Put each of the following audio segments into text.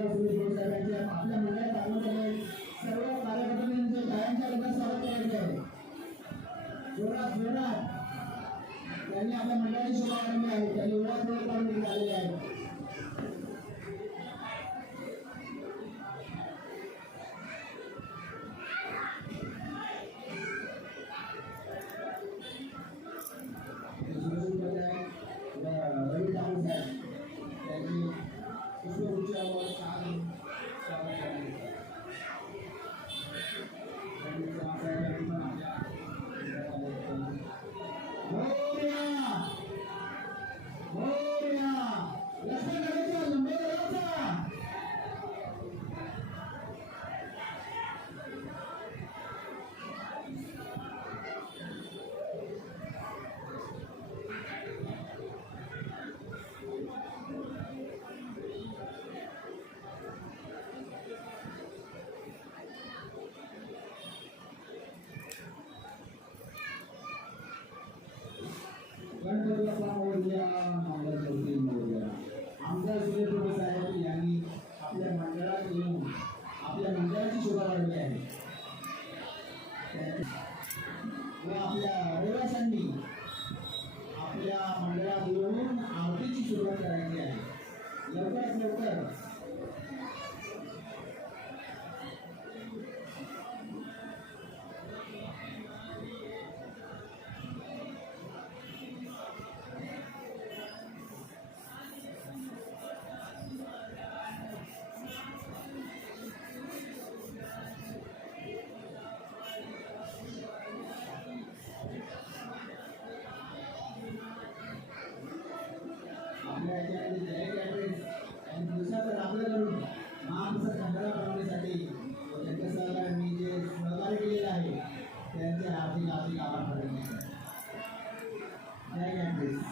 आपल्या मंडळात आगमन सर्व कार्यकर्त्यांचे गायांच्या लग्नात स्वागत करायचे आहे. जोरात जोरात त्यांनी आपल्या मंडळाची शोभा वाढवली आहे. त्यांनी ओळख काढून आलेले आहे. रवी ठाकूर साहेब त्यांनी पुष्पगुच्छावर छान स्वागत केले. गणपती बाप्पा मोरया, मंगलमूर्ती मोरया. आमदार सूर्यप्रभू साहेब यांनी आपल्या मंडळात येऊन आपल्या मंडळाची शोभा वाढवली आहे व आपल्या रहिवाशांनी आपल्या मंडळात येऊन आरतीची सुरुवात करायची आहे. लवकरात लवकर आपल्या दिवसात आपल्याकडून महाप्रसाद खंडाला बनवण्यासाठी त्यांच्या सहकार्यांनी जे सहकार्य केलेलं आहे त्यांचे हार्दिक हार्दिक आभार मानतो. जय गणेश.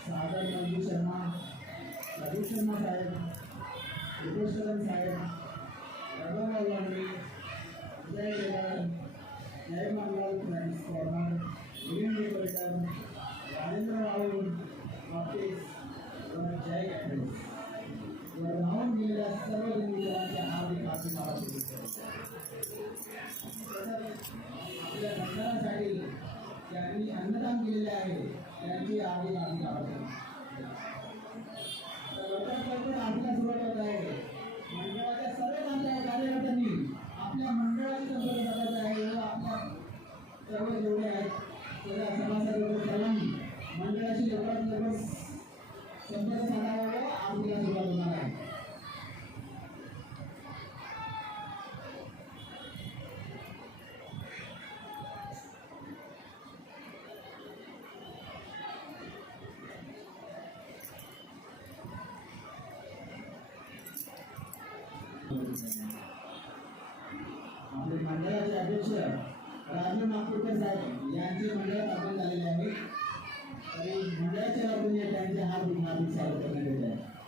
सागर मंजू शर्मा, राजीव शर्मा साहेब, रुपेश कदम साहेब, Raghu Maulani, Jai Jagan, Jai Mangal friends corner, William decorator, Rajendra Rahul, office व जय गणेश. राहून गेलेल्या सर्व दिग्गजांच्या हार्दिक हार्दिक आभार मानतो. आपल्या मंडळासाठी त्यांनी अन्नदान केलेले आहे त्यांची हार्दिक हार्दिक आभार मानतो. आपल्या सुरुवात होत आहे. मंडळाच्या सर्व कार्यकर्त्यांनी आपल्या मंडळाची संपर्क साधायचा आहे व आपल्या सर्व जेवढे आहेत सगळ्या सभासदांनी सर्वांनी मंडळाशी लवकरात लवकर संपर्क साधावा व आरतीला सुरुवात होणार आहे. आपले मंडळाचे अध्यक्ष राजू नागपूरकर साहेब यांचे मंडळात आगमन झालेले आहे. तरी मंडळाच्या वतीने त्यांचे हार्दिक स्वागत करण्यात येत आहे.